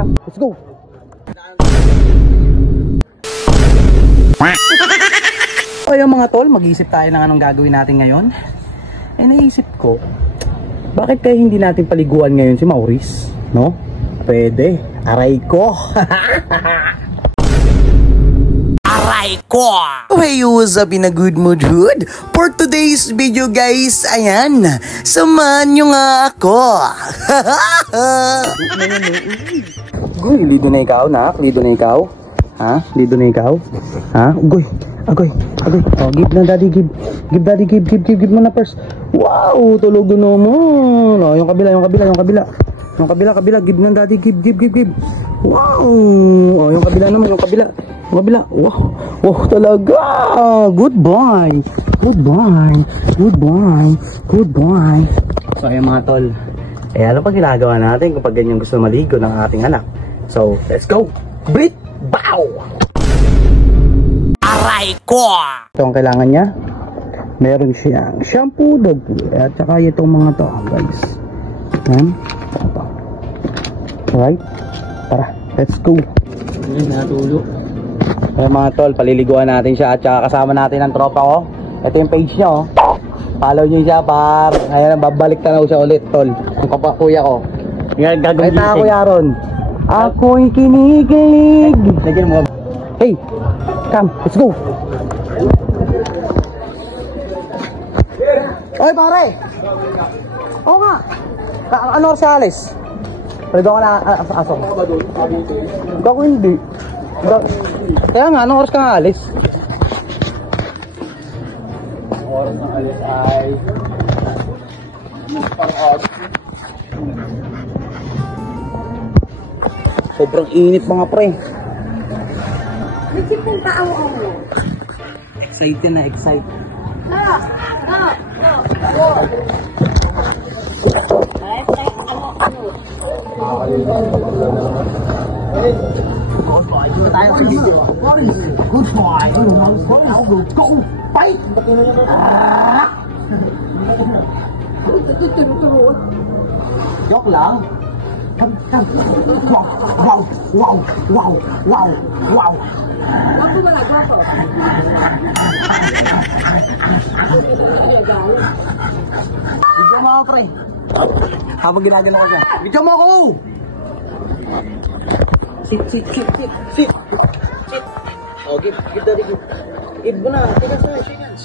Come, let's go. Kaya mga tol, mag-iisip tayo ng anong gagawin natin ngayon. Eh naisip ko, bakit kaya hindi natin paliguan ngayon si Maurice? No? Pwede. Aray ko. Aray ko. Hey, what's up in a good mood hood? For today's video guys, ayan, samahan nyo nga ako. Goy, lido na ikaw, nak? Lido na ikaw? Ha? Lido na ikaw? Ha? Goy. Agoy. Oh, give na daddy, give. Give daddy, give mo na first. Wow, tulog na naman. Oh, yung kabila. Yung kabila, give na daddy, give. Wow. Oh, yung kabila naman, yung kabila. Wow, talaga. Good boy. So, ayan mga tol. Eh, ano pa ginagawa natin kapag ganyan gusto maligo ng ating anak? So, let's go. Brit! Bow! Aray ko! Ito ang kailangan niya. Meron siyang shampoo, dog food, at saka itong mga to, guys. Yan. Ito. Alright. Tara, let's go. Natulog. Ayan mga tol, paliliguan natin siya at saka kasama natin ang tropa ko. Ito yung page niya, oh. Follow niyo siya, par. Ayan, babalik tanaw siya ulit, tol. Ang kuya ko. Ngayon, gagawin na kuya Ron. Ako'y kinikilig. Hey, come, let's go. Oy, pare. Oo nga. Ano oras siya alis? Pwede ko na aso. Ako hindi. Kaya nga, anong oras ka nga alis? Oras na alis ay sobrang init mga pre. Excited na, excited. Joke lang. Wow. Ako wala gato. Video mo ako, pre. Habang ginagano ko siya. Video mo ako! Sit. Oh, give daddy, give. Give mo na. Tigas na, chickens.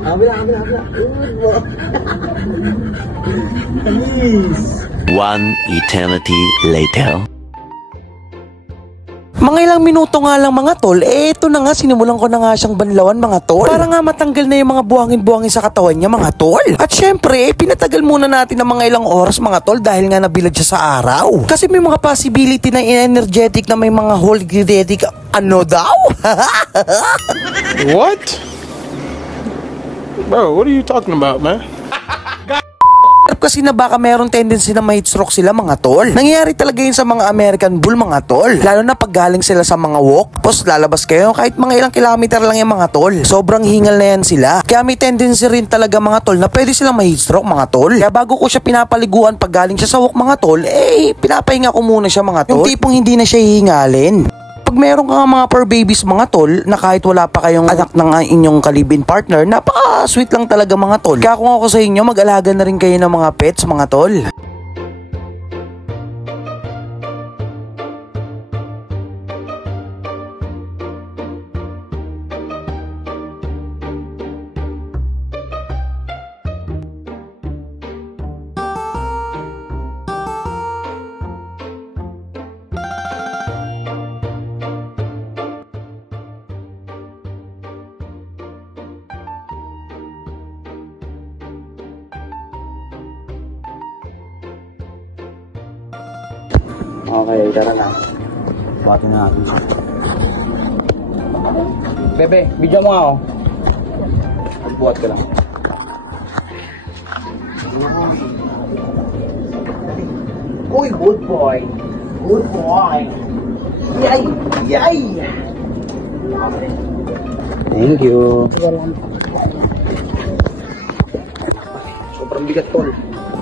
Habila. Nice. One eternity later. Mga ilang minuto nga lang mga tol, eh ito na nga, sinimulan ko na nga siyang banlawan mga tol. Para nga matanggal na yung mga buhangin-buhangin sa katawan niya mga tol. At syempre, pinatagal muna natin ng mga ilang oras mga tol dahil nga nabilad siya sa araw. Kasi may mga possibility na energetic na may mga holographic ano daw? What? Bro, what are you talking about, man? Kasi na baka mayroong tendency na ma-heat stroke sila mga tol. Nangyayari talaga yun sa mga American Bull mga tol. Lalo na pag galing sila sa mga walk, post lalabas kayo kahit mga ilang kilometer lang yung mga tol. Sobrang hingal na yan sila. Kaya may tendency rin talaga mga tol na pwede silang ma-heat stroke mga tol. Kaya bago ko siya pinapaliguan pag galing siya sa walk mga tol, eh pinapahinga ko muna siya mga tol. Yung tipong hindi na siya hihingalin. Pag meron ka mga fur babies mga tol na kahit wala pa kayong anak ng inyong kalibin partner, napaka-sweet lang talaga mga tol. Kaya kung ako sa inyo, mag-alaga na rin kayo ng mga pets mga tol. Okay, tara na. Buhatin na natin. Bebe, video mo ako. Buhat ka lang. Uy, good boy. Yay! Thank you. Sobrang bigat tol.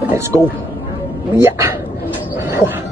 Let's go. Yeah. Oh.